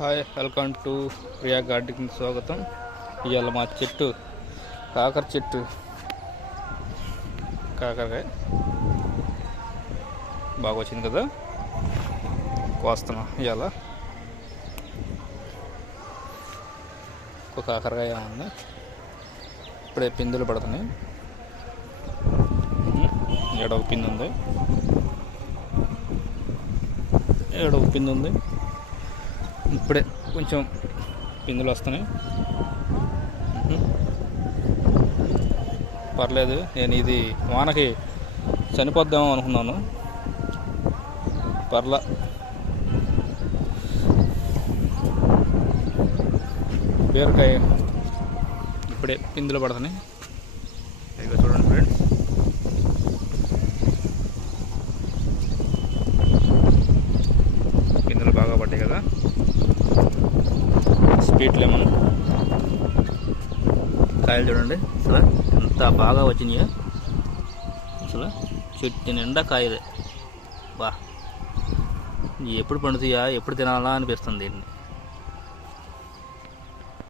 Hi, welcome to Priya గార్డెన్కి స్వాగతం. ఇవాళ మా చెట్టు కాకరకాయ బాగా వచ్చింది కదా, కోస్తున్నాం. ఇవాళ ఒక కాకరకాయ ఉంది, ఇప్పుడే పిందులు పడుతున్నాయి. ఏడవ పిండి ఉంది, ఇప్పుడే కొంచెం పిందులు వస్తున్నాయి. పర్లేదు, నేను ఇది వానకి చనిపోద్దామో అనుకున్నాను, పర్లా. బీరకాయ ఇప్పుడే పిందులు పడుతున్నాయి. ఇక చూడండి ఫ్రెండ్స్, పిందులు బాగా పడ్డాయి కదా. స్వీట్ లెమన్ కాయలు చూడండి అసలు ఎంత బాగా వచ్చినాయో. అసలు చెట్టు నిండా కాయలే. ఎప్పుడు పండుతాయా, ఎప్పుడు తినాలా అనిపిస్తుంది దీన్ని.